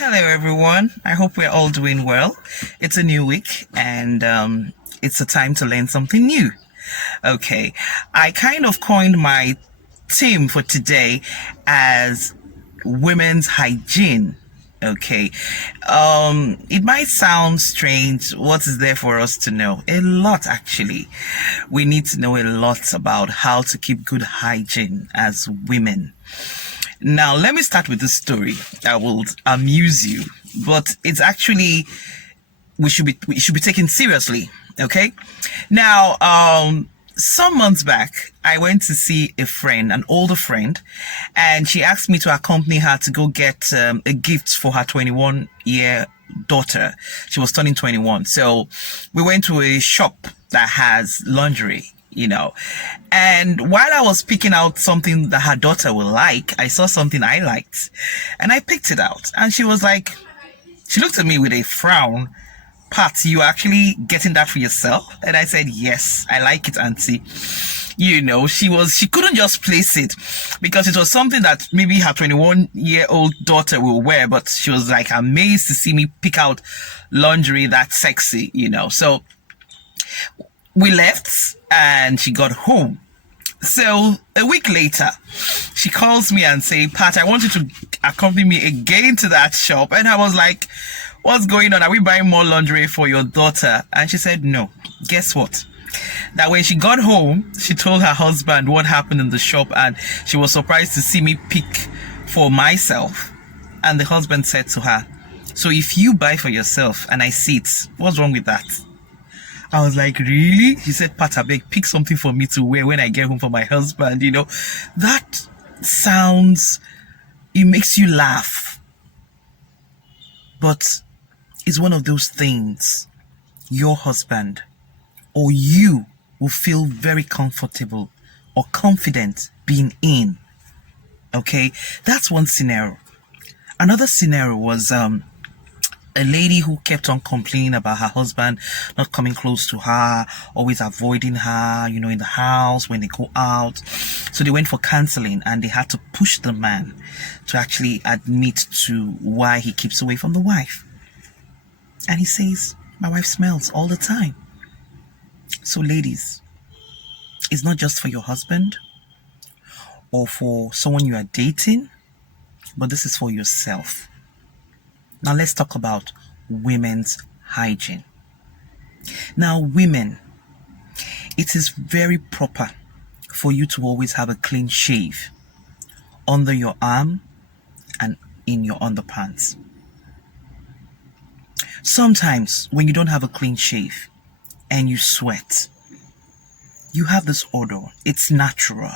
Hello, everyone. I hope we're all doing well. It's a new week and it's a time to learn something new. Okay, I kind of coined my theme for today as women's hygiene. Okay, it might sound strange. What is there for us to know? A lot, actually. We need to know a lot about how to keep good hygiene as women. Now, let me start with this story that will amuse you, but it's actually we should be taken seriously. Okay. Now, some months back, I went to see a friend, an older friend, and she asked me to accompany her to go get a gift for her 21-year daughter. She was turning 21, so we went to a shop that has lingerie. And while I was picking out something that her daughter would like, I saw something I liked and I picked it out. And she looked at me with a frown. Pat, you actually getting that for yourself? And I said, yes, I like it, auntie. She couldn't just place it because it was something that maybe her 21-year-old daughter will wear, but she was like amazed to see me pick out lingerie that sexy. So we left and she got home. So a week later, she calls me and say, Pat, I want you to accompany me again to that shop. And I was like, what's going on? Are we buying more lingerie for your daughter? And she said, no. Guess what? That when she got home, she told her husband what happened in the shop and she was surprised to see me pick for myself. And the husband said to her, so if you buy for yourself and I see it, what's wrong with that? I was like, really? She said, Pat, I beg, pick something for me to wear when I get home for my husband. That sounds, it makes you laugh. But it's one of those things your husband or you will feel very comfortable or confident being in. Okay, that's one scenario. Another scenario was a lady who kept on complaining about her husband not coming close to her, always avoiding her, in the house when they go out. So they went for counseling and they had to push the man to actually admit to why he keeps away from the wife. And he says, my wife smells all the time. So ladies, it's not just for your husband or for someone you are dating, but this is for yourself. Now let's talk about women's hygiene. Now, women, it is very proper for you to always have a clean shave under your arm and in your underpants. Sometimes when you don't have a clean shave and you sweat, you have this odor. It's natural.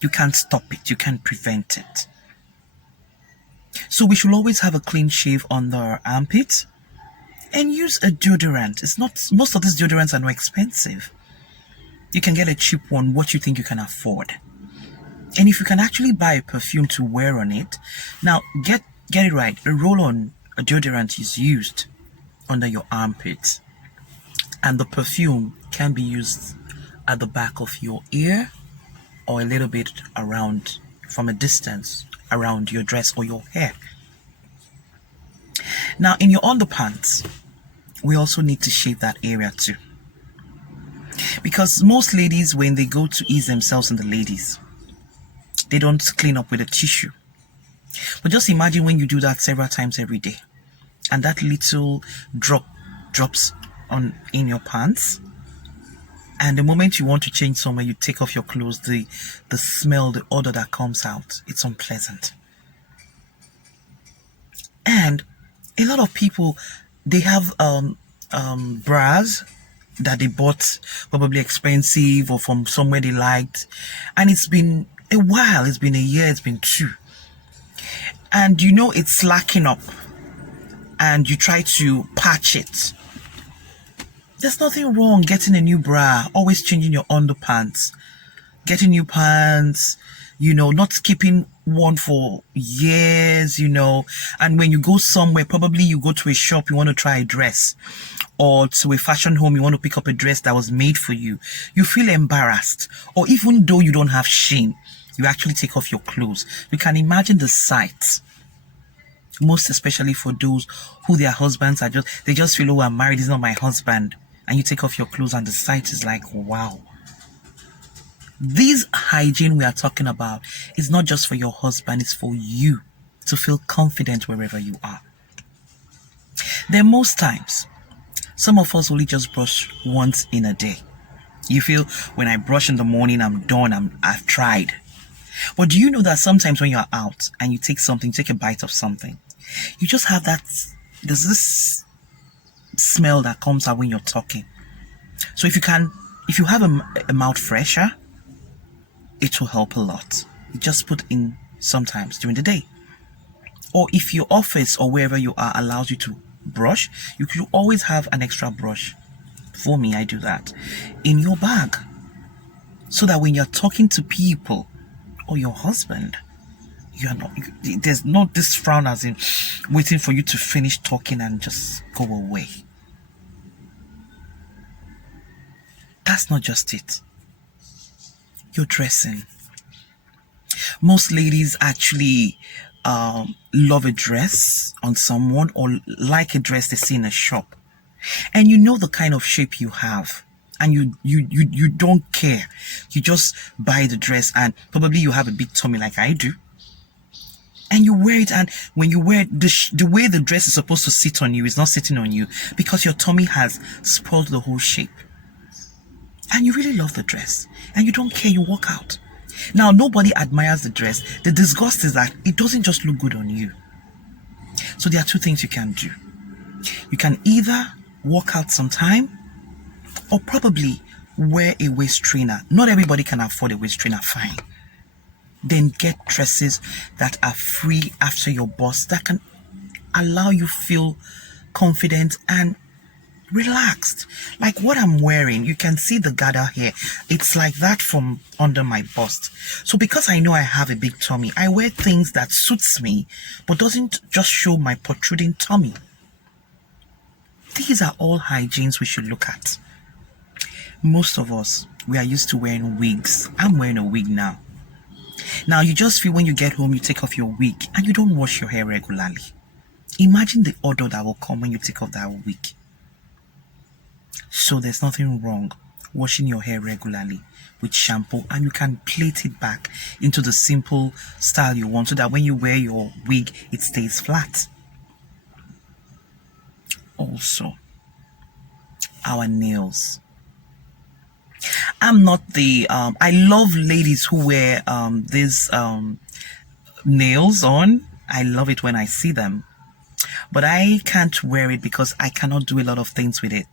You can't stop it. You can't prevent it. So we should always have a clean shave under our armpit and use a deodorant. Most of these deodorants are not expensive. You can get a cheap one, what you think you can afford. And if you can actually buy a perfume to wear on it, now get it right. A roll-on deodorant is used under your armpit. And the perfume can be used at the back of your ear or a little bit around from a distance around your dress or your hair. Now in your underpants, we also need to shave that area too. Because most ladies, when they go to ease themselves in the ladies, they don't clean up with a tissue. But just imagine when you do that several times every day and that little drops in your pants. And the moment you want to change somewhere, you take off your clothes, the smell, the odor that comes out, it's unpleasant. And a lot of people, they have bras that they bought probably expensive or from somewhere they liked. And it's been a while, it's been a year, it's been two. And it's slacking up and you try to patch it. There's nothing wrong getting a new bra, always changing your underpants, getting new pants, not keeping one for years, and when you go somewhere, probably you go to a shop, you want to try a dress, or to a fashion home, you want to pick up a dress that was made for you. You feel embarrassed, or even though you don't have shame, you actually take off your clothes. You can imagine the sight Most especially for those who their husbands are they just feel, oh, I'm married, he's not my husband. And you take off your clothes and the sight is like, wow. This hygiene we are talking about is not just for your husband, it's for you to feel confident wherever you are. Then most times, some of us only just brush once in a day. You feel, when I brush in the morning, I'm done, I've tried. But do you know that sometimes when you're out and you take a bite of something, you just have there's this smell that comes out when you're talking. So if you have a mouth fresher, it will help a lot. You just put in sometimes during the day. Or if your office or wherever you are allows you to brush, you could always have an extra brush. For me, I do that in your bag, so that when you're talking to people or your husband, there's not this frown as in waiting for you to finish talking and just go away. That's not just it. Your dressing. Most ladies actually love a dress on someone, or like a dress they see in a shop, and you know the kind of shape you have, and you don't care. You just buy the dress, and probably you have a big tummy like I do, and you wear it, and when you wear it, the way the dress is supposed to sit on you is not sitting on you because your tummy has spoiled the whole shape. And you really love the dress, and you don't care, you walk out. Now, nobody admires the dress. The disgust is that it doesn't just look good on you. So there are two things you can do. You can either walk out sometime, or probably wear a waist trainer. Not everybody can afford a waist trainer, fine. Then get dresses that are free after your bust, that can allow you feel confident and relaxed. Like what I'm wearing, you can see the gather here. It's like that from under my bust. So because I know I have a big tummy, I wear things that suits me but doesn't just show my protruding tummy. These are all hygienes we should look at. Most of us, we are used to wearing wigs. I'm wearing a wig now. Now you just feel when you get home, you take off your wig and you don't wash your hair regularly. Imagine the odor that will come when you take off that wig. So there's nothing wrong washing your hair regularly with shampoo, and you can plait it back into the simple style you want, so that when you wear your wig, it stays flat. Also, our nails. I'm not the I love ladies who wear these nails on. I love it when I see them, but I can't wear it because I cannot do a lot of things with it.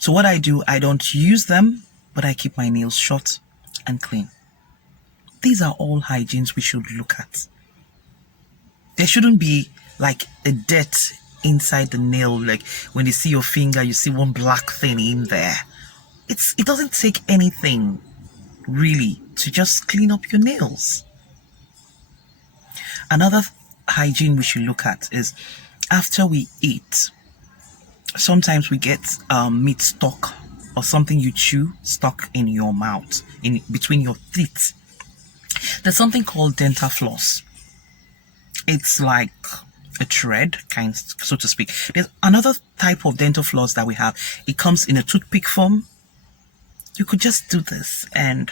So what I do, I don't use them, but I keep my nails short and clean. These are all hygienes we should look at. There shouldn't be like a dirt inside the nail, like when you see your finger, you see one black thing in there. It doesn't take anything really to just clean up your nails. Another hygiene we should look at is after we eat. Sometimes we get meat stuck or something you chew stuck in your mouth, in between your teeth. There's something called dental floss. It's like a thread, kind, so to speak. There's another type of dental floss that we have. It comes in a toothpick form. You could just do this and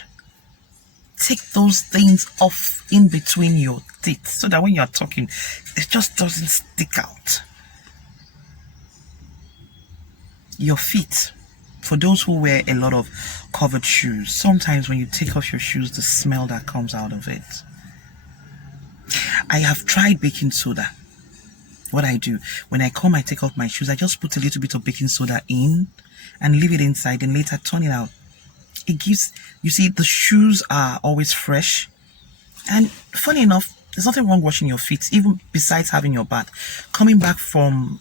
take those things off in between your teeth, so that when you're talking, it just doesn't stick out. Your feet, for those who wear a lot of covered shoes, sometimes when you take off your shoes, the smell that comes out of it. I have tried baking soda. What I do, when I come, I take off my shoes, I just put a little bit of baking soda in and leave it inside, and later turn it out. It gives, you see, the shoes are always fresh. And funny enough, there's nothing wrong washing your feet, even besides having your bath. Coming back from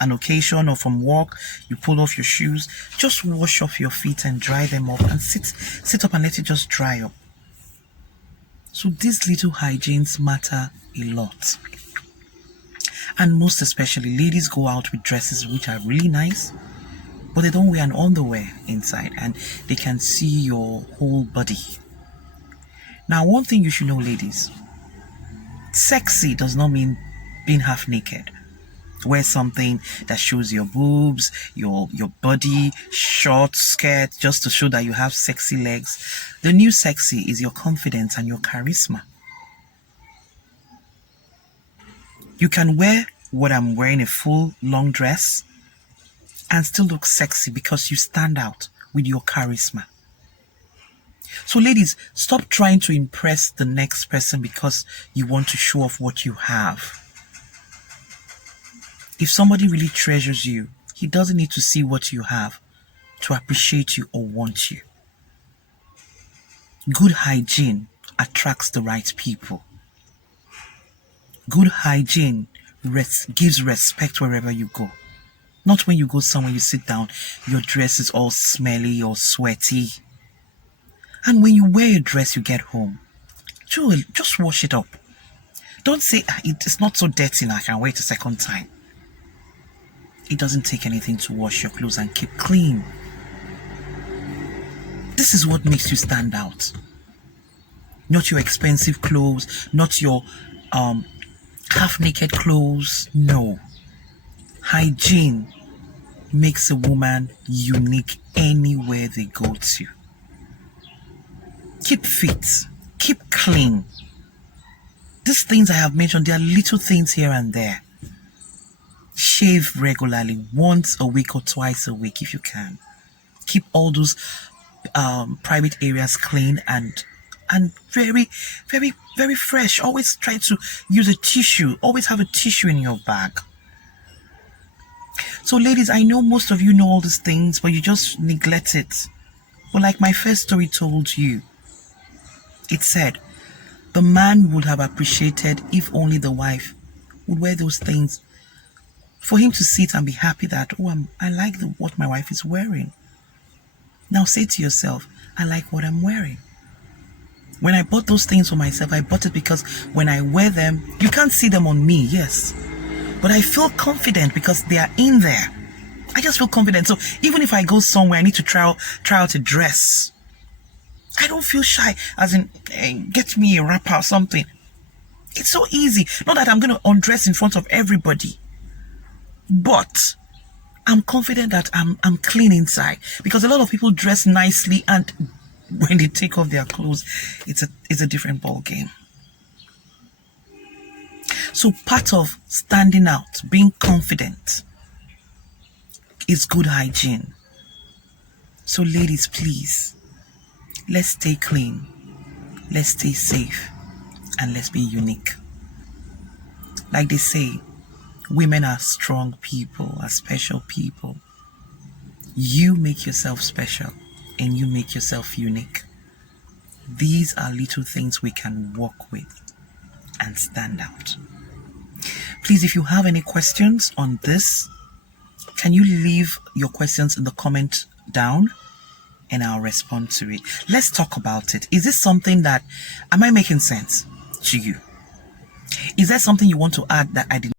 an occasion or from work, you pull off your shoes, just wash off your feet and dry them up, and sit up and let it just dry up. So these little hygienes matter a lot. And most especially, ladies go out with dresses which are really nice, but they don't wear an underwear inside, and they can see your whole body. Now, one thing you should know, ladies, sexy does not mean being half naked. Wear something that shows your boobs, your body, short skirt, just to show that you have sexy legs. The new sexy is your confidence and your charisma. You can wear what I'm wearing, a full long dress, and still look sexy because you stand out with your charisma. So ladies, stop trying to impress the next person because you want to show off what you have. If somebody really treasures you, he doesn't need to see what you have to appreciate you or want you. Good hygiene attracts the right people. Good hygiene gives respect wherever you go. Not when you go somewhere, you sit down, your dress is all smelly or sweaty. And when you wear a dress, you get home, just wash it up. Don't say, it's not so dirty now, I can wear it a second time. It doesn't take anything to wash your clothes and keep clean. This is what makes you stand out. Not your expensive clothes, not your half-naked clothes. No. Hygiene makes a woman unique anywhere they go to. Keep fit. Keep clean. These things I have mentioned, they are little things here and there. Shave regularly, once a week or twice a week if you can. Keep all those private areas clean and very, very, very fresh. Always try to use a tissue. Always have a tissue in your bag. So ladies, I know most of you know all these things, but you just neglect it. But like my first story told you, it said, the man would have appreciated if only the wife would wear those things for him to see it and be happy that, I like what my wife is wearing. Now say to yourself, I like what I'm wearing. When I bought those things for myself, I bought it because when I wear them, you can't see them on me, yes. But I feel confident because they are in there. I just feel confident. So even if I go somewhere, I need to try out a dress. I don't feel shy, as in, hey, get me a wrapper or something. It's so easy. Not that I'm going to undress in front of everybody. But I'm confident that I'm clean inside, because a lot of people dress nicely and when they take off their clothes, it's a different ball game. So part of standing out, being confident, is good hygiene. So ladies, please, let's stay clean, let's stay safe, and let's be unique. Like they say, women are strong people, are special people. You make yourself special and you make yourself unique. These are little things we can work with and stand out. Please, if you have any questions on this, can you leave your questions in the comment down and I'll respond to it. Let's talk about it. Is this something am I making sense to you? Is there something you want to add that I didn't?